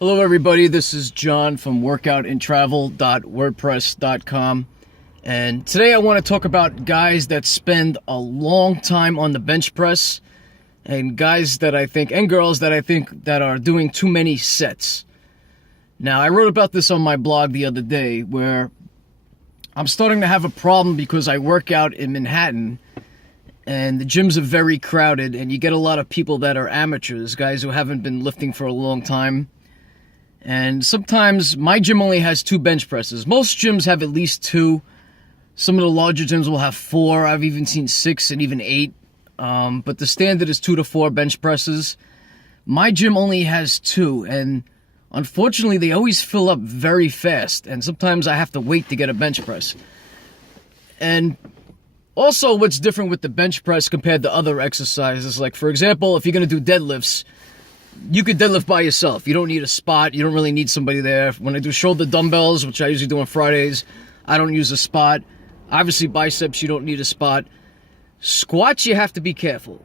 Hello everybody, this is John from workoutandtravel.wordpress.com, and today I want to talk about guys that spend a long time on the bench press and guys that I think, and girls that I think, that are doing too many sets. Now, I wrote about this on my blog the other day where I'm starting to have a problem because I work out in Manhattan and the gyms are very crowded and you get a lot of people that are amateurs, guys who haven't been lifting for a long time. And sometimes my gym only has 2 bench presses. Most gyms have at least 2. Some of the larger gyms will have 4. I've even seen 6 and even 8. But the standard is 2 to 4 bench presses. My gym only has 2, and unfortunately they always fill up very fast, and sometimes I have to wait to get a bench press. And also, what's different with the bench press compared to other exercises, like for example, if you're going to do deadlifts, you could deadlift by yourself. You don't need a spot. You don't really need somebody there. When I do shoulder dumbbells, which I usually do on Fridays, I don't use a spot. Obviously, biceps, you don't need a spot. Squats, you have to be careful.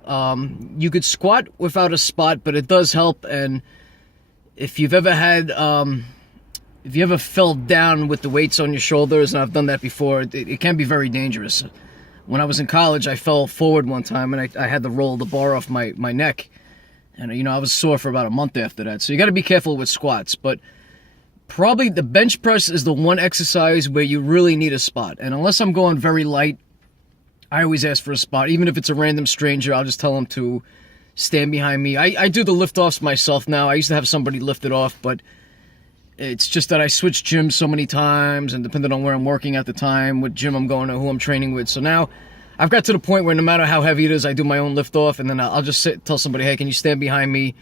You could squat without a spot, but it does help. And if you've ever had, if you ever fell down with the weights on your shoulders, and I've done that before, it can be very dangerous. When I was in college, I fell forward one time, and I had to roll the bar off my neck. And, you know, I was sore for about a month after that. So you got to be careful with squats. But probably the bench press is the one exercise where you really need a spot. And unless I'm going very light, I always ask for a spot. Even if it's a random stranger, I'll just tell them to stand behind me. I do the lift-offs myself now. I used to have somebody lift it off, but it's just that I switched gyms so many times, and depending on where I'm working at the time, what gym I'm going to, who I'm training with. So now I've got to the point where no matter how heavy it is, I do my own lift off, and then I'll just tell somebody, hey, can you stand behind me?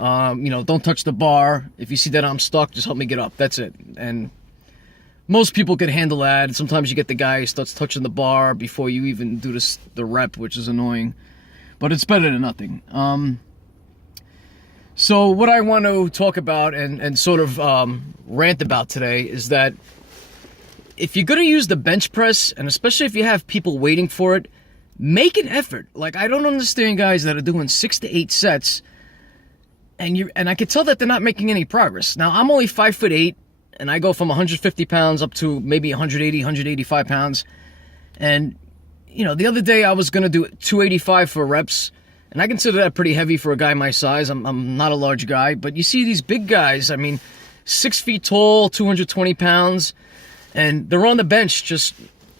You know, don't touch the bar. If you see that I'm stuck, just help me get up. That's it. And most people can handle that. And sometimes you get the guy who starts touching the bar before you even do the rep, which is annoying. But it's better than nothing. So what I want to talk about and sort of rant about today is that if you're going to use the bench press, and especially if you have people waiting for it, make an effort. Like, I don't understand guys that are doing 6 to 8 sets, and I can tell that they're not making any progress. Now, I'm only 5'8", and I go from 150 pounds up to maybe 180, 185 pounds. And, you know, the other day I was going to do 285 for reps, and I consider that pretty heavy for a guy my size. I'm not a large guy, but you see these big guys, I mean, 6 feet tall, 220 pounds, and they're on the bench just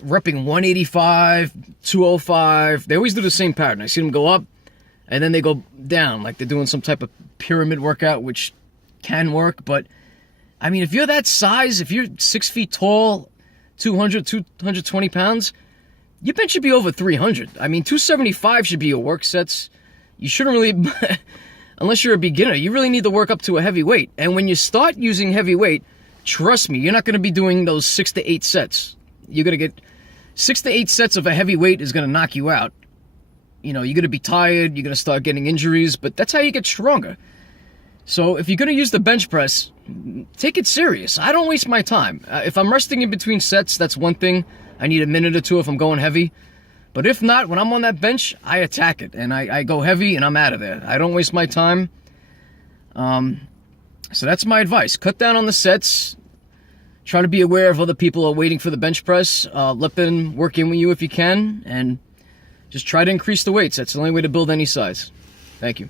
repping 185, 205. They always do the same pattern. I see them go up, and then they go down, like they're doing some type of pyramid workout, which can work. But, I mean, if you're that size, if you're 6 feet tall, 220 pounds, your bench should be over 300. I mean, 275 should be your work sets. You shouldn't really, unless you're a beginner, you really need to work up to a heavy weight. And when you start using heavy weight, trust me, you're not going to be doing those 6 to 8 sets. You're going to get 6 to 8 sets of a heavy weight is going to knock you out. You know, you're going to be tired. You're going to start getting injuries, but that's how you get stronger. So if you're going to use the bench press, take it serious. I don't waste my time. If I'm resting in between sets, that's one thing. I need a minute or two if I'm going heavy. But if not, when I'm on that bench, I attack it. And I go heavy and I'm out of there. I don't waste my time. So that's my advice. Cut down on the sets. Try to be aware of other people are waiting for the bench press. Let them work in with you if you can. And just try to increase the weights. That's the only way to build any size. Thank you.